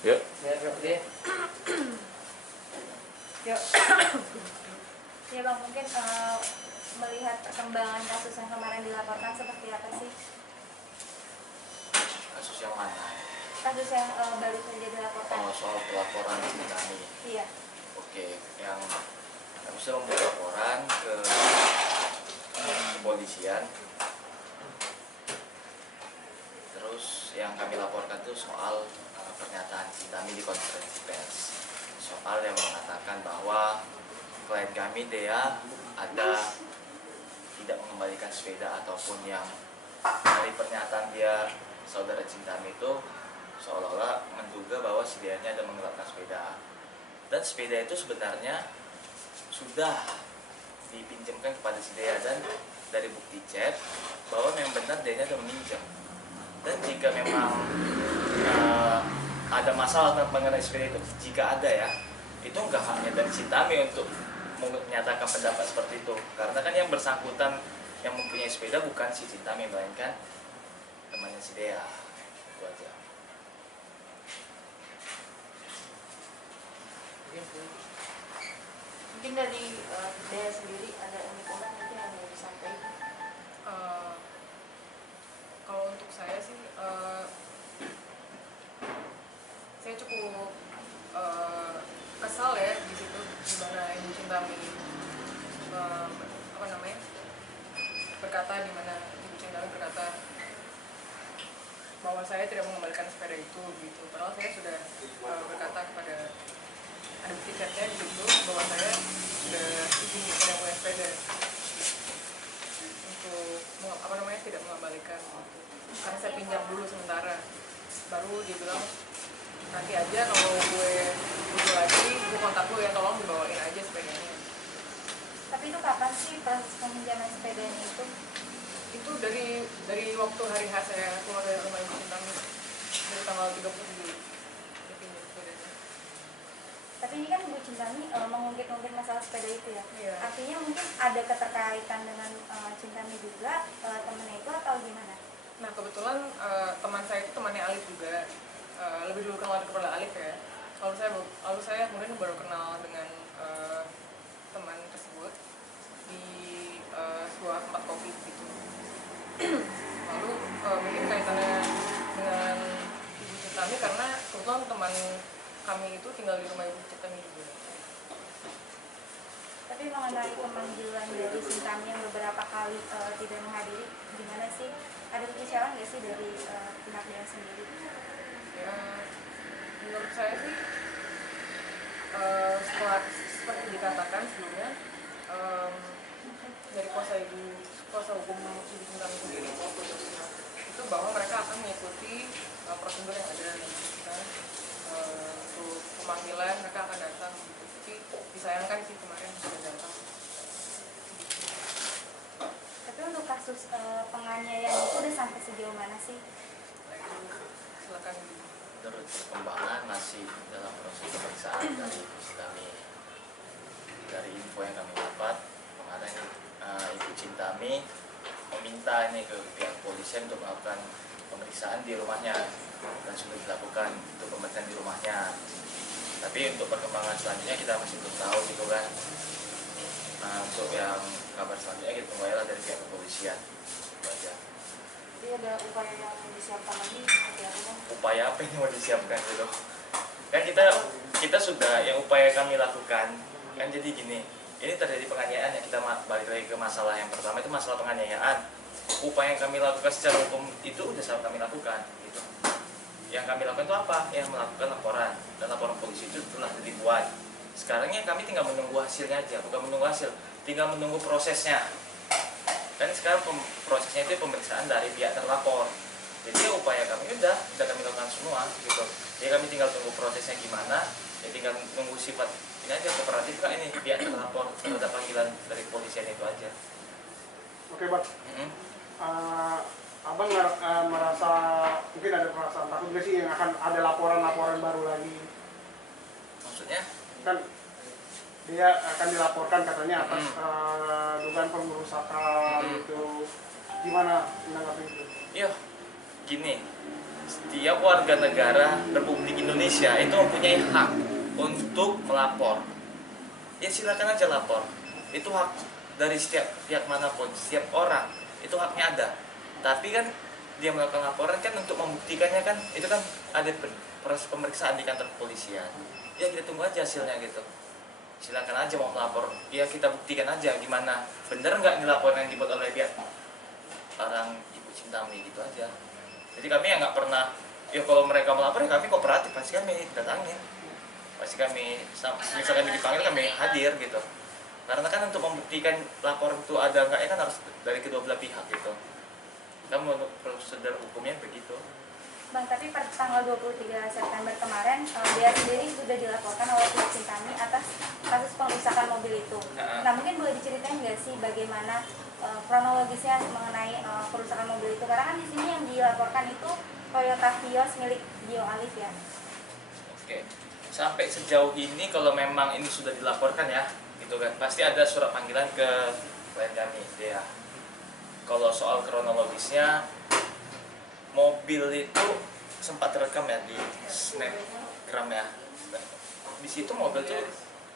Yuk. Yuk. Ya Bang, mungkin melihat perkembangan kasus yang kemarin dilaporkan seperti apa sih? Kasus yang mana? Kasus yang baru saja dilaporkan. Oh, soal pelaporan istri kami. Iya. Oke, yang kami sudah membuat laporan ke kepolisian. Terus yang kami laporkan itu soal pernyataan si kami di konferensi pers. Soal yang mengatakan bahwa klien kami Dea ada tidak mengembalikan sepeda, ataupun yang dari pernyataan dia saudara cinta kami itu seolah-olah menduga bahwa si Dea-nya ada menggelapkan sepeda. Dan sepeda itu sebenarnya sudah dipinjamkan kepada si Dea, dan dari bukti chat bahwa memang benar Dea-nya ada meminjam. Dan jika memang ada masalah mengenai sepeda itu, jika ada ya, itu enggak haknya dari Cintami untuk menyatakan pendapat seperti itu, karena kan yang bersangkutan yang mempunyai sepeda bukan si Cintami, melainkan temannya si Dea. Itu aja. Mungkin dari Dea sendiri ada unek-unek mungkin yang mau disampaikan. Kalau untuk saya sih, saya cukup kesal ya di situ, di mana Ibu Cintami berkata, di mana Ibu Cintami berkata bahwa saya tidak mengembalikan sepeda itu gitu. Padahal saya sudah berkata kepada, ada bukti chatnya di situ bahwa saya sudah izin tidak punya sepeda untuk tidak mengembalikan gitu. Karena saya pinjam dulu sementara, baru dia bilang nanti aja kalau gue butuh lagi gue kontak gue ya, tolong dibawain aja sepedanya. Tapi itu kapan sih proses peminjaman sepedanya itu? Itu dari waktu hari H saya keluar dari rumah Ibu Cintami, dari tanggal 30 Juli dia pinjam sepedanya. Tapi ini kan Ibu Cintami mengungkit-ungkit masalah sepeda itu ya. Iya. Artinya mungkin ada keterkaitan dengan Cintami juga, temennya itu, atau gimana? Nah kebetulan teman saya itu temannya Alif juga, lebih dulu kenal kepada Alif ya. Lalu saya kemudian baru kenal dengan teman tersebut di sebuah tempat kopi gitu. Lalu mungkin kaitannya dengan Ibu Cintami karena kebetulan teman kami itu tinggal di rumah Ibu Cintami juga. Tapi mengenai pemanggilan dari Cintami yang beberapa kali tidak menghadiri, gimana sih? Ada kekecewaan nggak sih dari pihak dia sendiri? Ya, menurut saya sih seperti dikatakan sebelumnya, dari kuasa hukum Ibu Cintami sendiri itu bahwa mereka akan mengikuti prosedur yang ada kan, untuk pemanggilan mereka akan datang gitu. Tapi disayangkan sih kemarin sudah datang. Tapi untuk kasus penganiayaan itu udah sampai sejauh mana sih? Nah itu silakan. Menurut perkembangan masih dalam proses pemeriksaan dari kami. Dari info yang kami dapat, kemarin Ibu Cintami meminta ini ke pihak polisian untuk melakukan pemeriksaan di rumahnya, dan sudah dilakukan untuk pemeriksaan di rumahnya. Tapi untuk perkembangan selanjutnya kita masih belum tahu gitu kan. Untuk yang kabar selanjutnya kita tunggu aja dari pihak kepolisian. Itu aja. Jadi ada upaya yang disiapkan lagi seperti apa? Upaya apa yang mau disiapkan gitu? Kan kita sudah, yang upaya kami lakukan kan jadi gini. Ini terjadi penganiayaan, ya kita balik lagi ke masalah yang pertama, itu masalah penganiayaan. Upaya yang kami lakukan secara hukum itu sudah selalu kami lakukan gitu. Yang kami lakukan itu apa? Yang melakukan laporan, dan laporan polisi itu telah dibuat. Sekarang ya kami tinggal menunggu hasilnya aja, bukan menunggu hasil, tinggal menunggu prosesnya. Dan sekarang prosesnya itu pemeriksaan dari pihak terlapor. Jadi ya upaya kami udah kami lakukan semua gitu. Jadi kami tinggal tunggu prosesnya gimana, ya tinggal tunggu sifat ini aja, kooperatif kan ini pihak terlapor terhadap panggilan dari kepolisian itu aja. Oke Bang. Abang merasa mungkin ada perasaan takut nggak sih yang akan ada laporan-laporan baru lagi? Maksudnya? Kan dia akan dilaporkan katanya atas dugaan pengerusakan gitu. Gimana menanggapi itu? Iya, gini, setiap warga negara Republik Indonesia itu mempunyai hak untuk melapor. Ya silakan aja lapor. Itu hak dari setiap pihak manapun, setiap orang itu haknya ada. Tapi kan dia melakukan laporan kan untuk membuktikannya kan itu kan ada proses pemeriksaan di kantor kepolisian. Ya kita tunggu aja hasilnya gitu. Silakan aja mau melapor. Ya kita buktikan aja gimana bener nggak nih laporan yang dibuat oleh pihak orang Ibu Cintami gitu aja. Jadi kami ya nggak pernah ya kalau mereka melapor ya kami kooperatif pasti kami datangin. Pasti kami misalkan dipanggil kami hadir gitu. Karena kan untuk membuktikan laporan itu ada enggak ya kan harus dari kedua belah pihak gitu. Kan menurut prosedur hukumnya begitu. Bang, tapi pada tanggal 23 September kemarin, dia sendiri sudah dilaporkan oleh pihak Cintami atas kasus pengrusakan mobil itu. Nah, mungkin boleh diceritain nggak sih bagaimana kronologisnya mengenai kerusakan mobil itu? Karena kan di sini yang dilaporkan itu Toyota Vios milik Dio Alif ya. Oke. Sampai sejauh ini kalau memang ini sudah dilaporkan ya, gitu kan, pasti ada surat panggilan ke klien kami, dia. Kalau soal kronologisnya, mobil itu sempat terekam ya di snapgram ya. Di situ mobil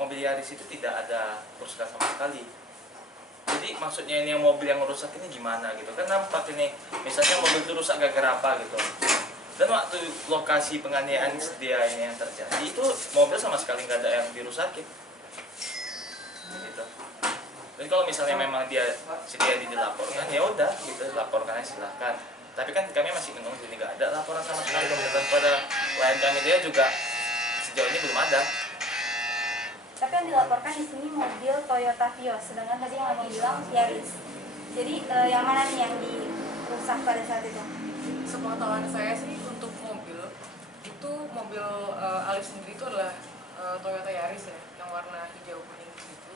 Yaris itu tidak ada kerusakan sama sekali. Jadi maksudnya ini yang mobil yang rusak ini gimana gitu kan, nampak ini misalnya mobil itu rusak gara-gara apa gitu. Dan waktu lokasi penganiayaan dia ini yang terjadi itu mobil sama sekali nggak ada yang dirusakin gitu. Jadi kalau misalnya memang dia sedia dilaporkan ya udah gitu, laporkan aja silahkan. Tapi kan kami masih menunggu, ini nggak ada laporan sama sekali kepada klien kami, dia juga sejauh ini belum ada. Tapi yang dilaporkan di sini mobil Toyota Vios, sedangkan tadi yang Abang bilang Yaris. Jadi yang mana nih yang dirusak pada saat itu? Sepengetahuan saya sih untuk mobil itu mobil Alif sendiri itu adalah Toyota Yaris ya, yang warna hijau kuning gitu.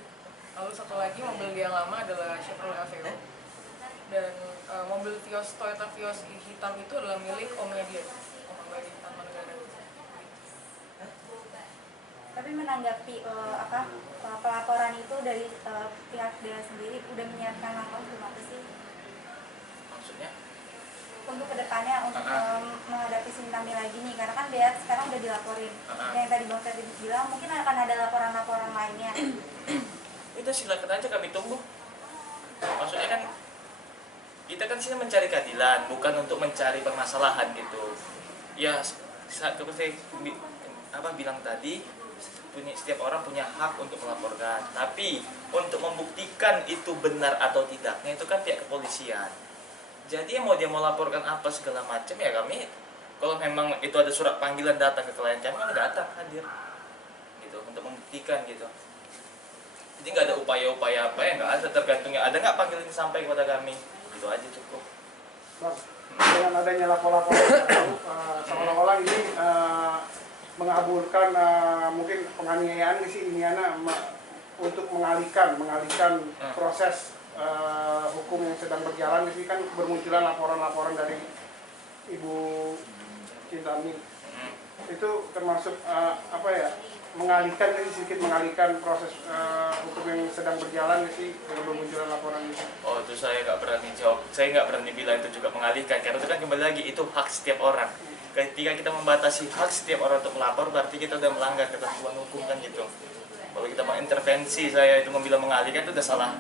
Lalu satu lagi mobil dia yang lama adalah Chevrolet Aveo, dan mobil Vios, Toyota Vios hitam itu adalah milik omnya dia, Om Abadi Tanpa Negara. Tapi menanggapi pelaporan itu dari pihak dia sendiri udah menyiapkan langkah belum apa sih? Maksudnya? Untuk kedepannya untuk menghadapi Cintami lagi nih, karena kan dia sekarang udah dilaporin. Yang tadi Bang Ferdi bilang mungkin akan ada laporan-laporan lainnya. Itu silakan aja kami tunggu. Maksudnya kan kita kan sini mencari keadilan, bukan untuk mencari permasalahan gitu. Ya seperti bilang tadi, setiap orang punya hak untuk melaporkan. Tapi untuk membuktikan itu benar atau tidaknya itu kan pihak kepolisian. Jadi mau dia mau laporkan apa segala macam ya kami, kalau memang itu ada surat panggilan datang ke klien kami datang hadir gitu untuk membuktikan gitu. Jadi nggak ada upaya-upaya apa ya, nggak ada, tergantungnya ada nggak panggilan sampai kepada kami, itu aja cukup. Bang, dengan adanya lapor-laporan seolah-olah ini mengabulkan mungkin penganiayaan sih ini untuk mengalihkan proses hukum yang sedang berjalan. Ini kan bermunculan laporan-laporan dari Ibu Cintami. Itu termasuk sedikit mengalihkan proses hukum yang sedang berjalan sih dengan bermunculan laporan itu. Oh, itu saya nggak berani jawab. Saya nggak berani bilang itu juga mengalihkan, karena itu kan kembali lagi itu hak setiap orang. Ketika kita membatasi hak setiap orang untuk melapor, berarti kita udah melanggar ketentuan hukum kan gitu. Kalau kita mengintervensi saya itu membilang mengalihkan itu udah salah.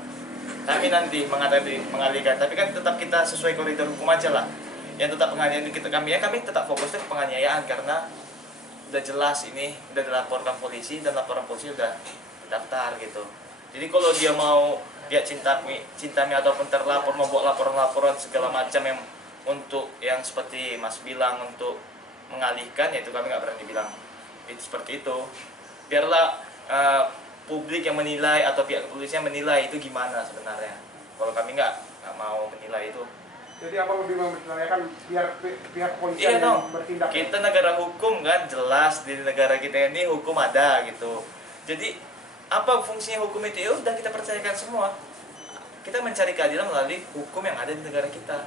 Kami nanti mengatakan mengalihkan, tapi kan tetap kita sesuai koridor hukum aja lah. Yang tetap penganiayaan kami tetap fokusnya ke penganiayaan, karena udah jelas ini udah dilaporkan polisi dan laporan polisi udah daftar gitu. Jadi kalau dia mau pihak Cintami ataupun terlapor membuat laporan-laporan segala macam yang untuk yang seperti Mas bilang untuk mengalihkan, ya itu kami nggak berani bilang itu seperti itu. Biarlah publik yang menilai atau pihak kepolisian menilai itu gimana sebenarnya. Kalau kami nggak mau menilai itu. Jadi apa lebih mempertanyakan biar pihak kepolisian yang bertindak? Kita negara hukum kan, jelas di negara kita ini hukum ada gitu. Jadi apa fungsinya hukum itu? Ya udah kita percayakan semua. Kita mencari keadilan melalui hukum yang ada di negara kita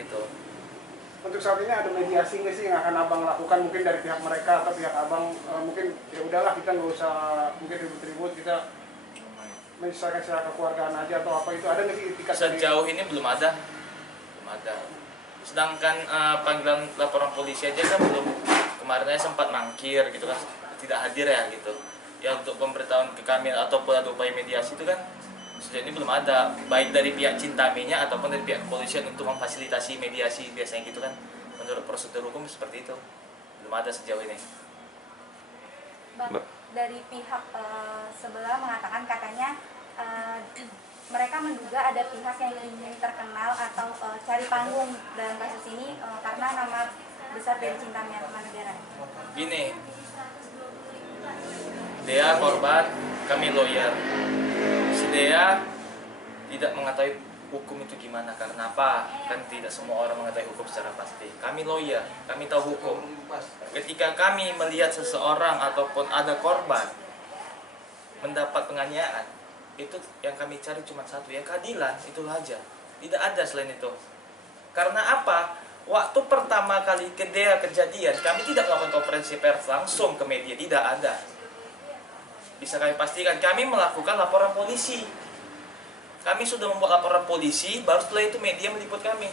gitu. Untuk saat ini ada mediasi nggak sih yang akan abang lakukan mungkin dari pihak mereka atau pihak abang? Mungkin ya udahlah kita nggak usah mungkin ribut-ribut, kita menyelesaikan secara kekeluargaan aja atau apa itu, ada nggak sih etikat? Sejauh ini belum ada. Sedangkan panggilan laporan polisi aja kan belum, kemarin aja sempat mangkir gitu kan, tidak hadir ya gitu. Ya untuk pemberitahuan ke kami ataupun ada upaya mediasi itu kan sejauh ini belum ada, baik dari pihak Cintami-nya ataupun dari pihak kepolisian untuk memfasilitasi mediasi biasanya gitu kan. Menurut prosedur hukum seperti itu belum ada sejauh ini. Bang, dari pihak sebelah mengatakan katanya mereka menduga ada pihak yang ingin terkenal atau cari panggung dalam kasus ini karena nama besar dari Cintami Atma Negara. Gini, Dea korban, kami lawyer. Si Dea tidak mengetahui hukum itu gimana, karena apa? Kan tidak semua orang mengetahui hukum secara pasti. Kami lawyer, kami tahu hukum. Ketika kami melihat seseorang ataupun ada korban mendapat penganiayaan, itu yang kami cari cuma satu, ya keadilan, itu aja. Tidak ada selain itu. Karena apa? Waktu pertama kali ke Dea kejadian, kami tidak melakukan konferensi pers langsung ke media, tidak ada. Bisa kami pastikan, kami melakukan laporan polisi. Kami sudah membuat laporan polisi, baru setelah itu media meliput kami.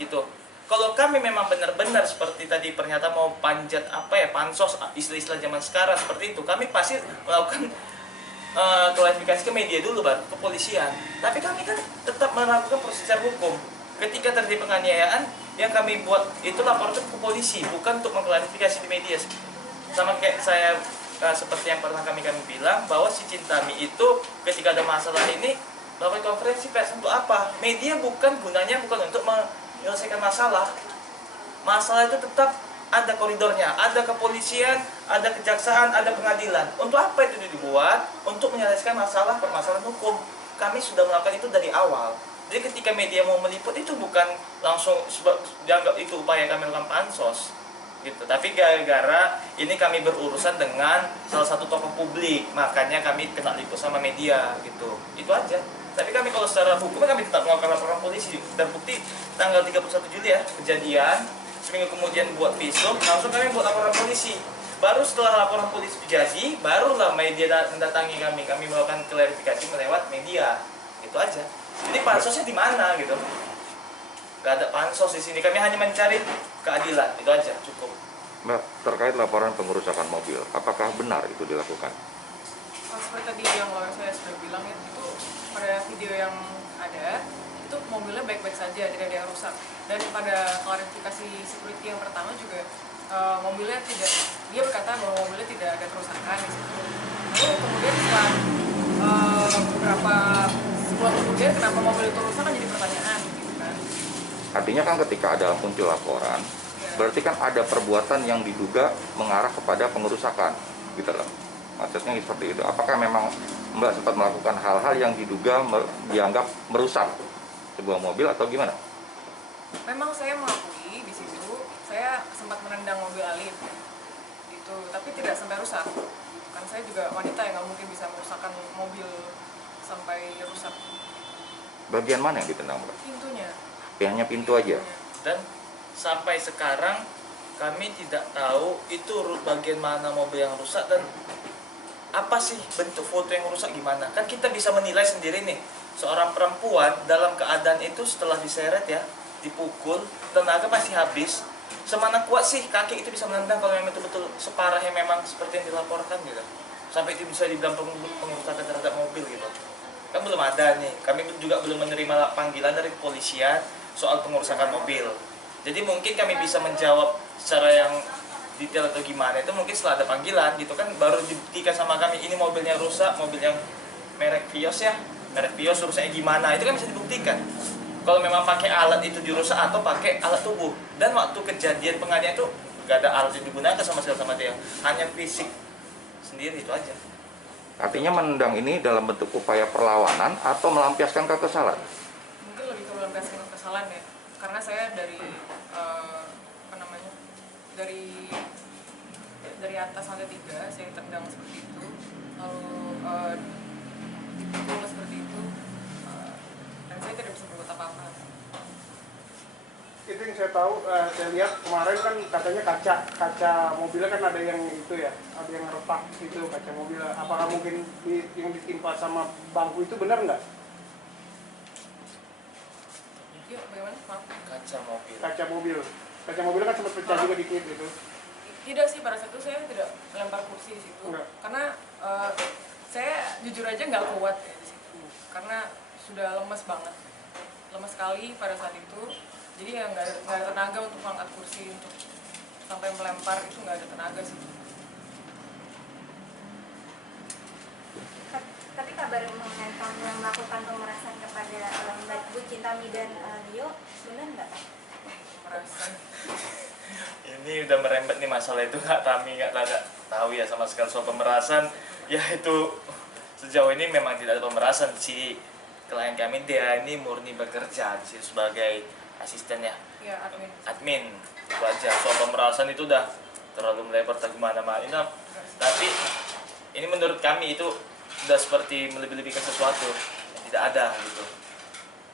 Gitu. Kalau kami memang benar-benar seperti tadi pernyataan mau panjat pansos, istilah-istilah zaman sekarang seperti itu, kami pasti melakukan klarifikasi ke media dulu baru ke kepolisian. Tapi kami kan tetap melakukan proses hukum. Ketika terjadi penganiayaan, yang kami buat itu laporan ke polisi, bukan untuk mengklarifikasi di media. Sama kayak saya seperti yang pernah kami bilang bahwa si Cintami itu ketika ada masalah ini melakukan konferensi pers untuk apa? Media bukan gunanya bukan untuk menyelesaikan masalah. Masalah itu tetap ada koridornya, ada kepolisian, ada kejaksaan, ada pengadilan. Untuk apa itu dibuat? Untuk menyelesaikan masalah permasalahan hukum. Kami sudah melakukan itu dari awal. Jadi ketika media mau meliput itu bukan langsung dianggap itu upaya kami lakukan pansos gitu. Tapi gara-gara ini kami berurusan dengan salah satu tokoh publik, makanya kami kena liput sama media gitu. Itu aja. Tapi kami kalau secara hukum kami tetap melakukan laporan polisi. Terbukti tanggal 31 Juli ya kejadian, seminggu kemudian buat visum, langsung kami buat laporan polisi. Baru setelah laporan polisi jadi, barulah media mendatangi kami. Kami melakukan klarifikasi melewat media. Itu aja. Jadi pansosnya di mana gitu? Gak ada pansos di sini. Kami hanya mencari keadilan. Itu aja, cukup. Mbak, terkait laporan pengerusakan mobil, apakah benar itu dilakukan? Seperti tadi yang lawyer saya sudah bilang ya, itu pada video yang ada itu mobilnya baik-baik saja, tidak ada yang rusak. Dan pada klarifikasi security yang pertama juga mobilnya tidak, dia berkata bahwa mobilnya tidak ada kerusakan di situ. Lalu kemudian setelah beberapa sebulan kemudian kenapa mobil itu rusak kan jadi pertanyaan gitu kan. Artinya kan ketika ada muncul laporan, berarti kan ada perbuatan yang diduga mengarah kepada pengerusakan, gitu loh. Maksudnya seperti itu. Apakah memang Mbak sempat melakukan hal-hal yang diduga dianggap merusak sebuah mobil atau gimana? Memang saya mengakui di situ, saya sempat menendang mobil Alif, gitu. Tapi tidak sampai rusak. Kan saya juga wanita yang nggak mungkin bisa merusakkan mobil sampai rusak. Bagian mana yang ditendang, Mbak? Pintunya. Hanya pintu aja. Dan sampai sekarang kami tidak tahu itu bagian mana mobil yang rusak dan apa sih bentuk foto yang rusak gimana. Kan kita bisa menilai sendiri nih, seorang perempuan dalam keadaan itu setelah diseret ya, dipukul, tenaga masih habis, semana kuat sih kaki itu bisa menendang kalau memang betul-betul separah yang memang seperti yang dilaporkan gitu. Sampai itu bisa dibilang pengerusakan terhadap mobil gitu. Kan belum ada nih, kami juga belum menerima panggilan dari kepolisian soal pengerusakan mobil. Jadi mungkin kami bisa menjawab secara yang detail atau gimana itu mungkin setelah ada panggilan gitu kan, baru dibuktikan sama kami ini mobilnya rusak, mobil yang merek Vios ya, merek Vios rusaknya gimana, itu kan bisa dibuktikan kalau memang pakai alat itu dirusak atau pakai alat tubuh. Dan waktu kejadian penganiayaan itu gak ada alat yang digunakan sama sekali sama dia, hanya fisik sendiri, itu aja. Artinya menendang ini dalam bentuk upaya perlawanan atau melampiaskan kekesalan? Mungkin lebih ke melampiaskan kekesalan ya, karena saya dari dari atas lantai 3 saya tendang seperti itu, lalu dipukul seperti itu, dan saya tidak bisa berbuat apa-apa. Itu yang saya tahu, saya lihat kemarin kan katanya kaca mobilnya kan ada yang itu ya, ada yang retak itu kaca mobil. Apakah mungkin yang ditimpa sama bangku itu benar nggak? Ya Iya, bagaimana? Maaf. Kaca mobil. Kaca mobil kan sempat pecah juga dikit gitu. Tidak sih, pada saat itu saya tidak melempar kursi di situ. Enggak. Karena saya jujur aja nggak kuat ya di situ. Karena sudah lemes banget. Lemes sekali pada saat itu. Jadi ya nggak ada tenaga untuk mengangkat kursi, untuk sampai melempar itu nggak ada tenaga sih. Tapi kabar mengenai kamu yang melakukan pemerasan kepada Mbak Bu Cintami dan Dio, benar nggak Pak? Pemerasan. Ini udah merembet nih masalah itu, kami nggak tahu ya sama sekali soal pemerasan. Ya itu sejauh ini memang tidak ada pemerasan. Si klien kami dia ini murni bekerja sih sebagai asisten ya, Ya, admin. admin itu aja. Soal pemerasan itu udah terlalu melebar kemana-mana. Tapi ini menurut kami itu udah seperti melebih-lebihkan sesuatu yang tidak ada gitu.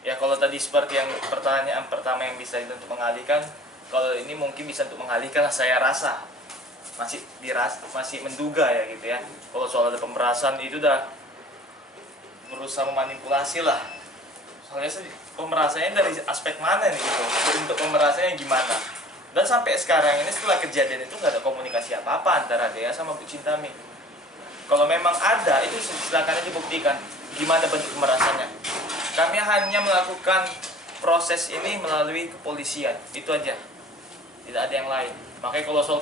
Ya kalau tadi seperti yang pertanyaan pertama yang bisa itu untuk mengalihkan, kalau ini mungkin bisa untuk mengalihkan lah, saya rasa masih menduga ya gitu ya. Kalau soal ada pemerasan itu udah berusaha memanipulasi lah. Soalnya pemerasannya dari aspek mana nih gitu, untuk pemerasannya gimana. Dan sampai sekarang ini setelah kejadian itu nggak ada komunikasi apa-apa antara Dea sama Bu Cintami. Kalau memang ada, itu silakan aja buktikan gimana bentuk pemerasannya. Kami hanya melakukan proses ini melalui kepolisian, itu aja. Tidak ada yang lain. Makanya kalau soal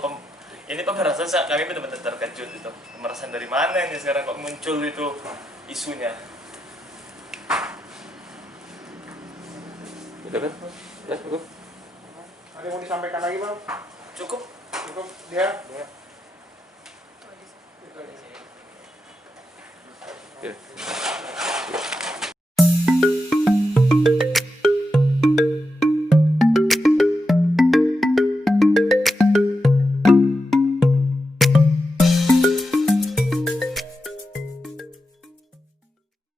ini pemerasan, kami benar-benar terkejut itu. Pemerasan dari mana ini sekarang kok muncul itu isunya? Udah kan? Ya, cukup. Ada yang mau disampaikan lagi Bang? Cukup? Cukup dia? Itu aja sih. Itu aja. Ya.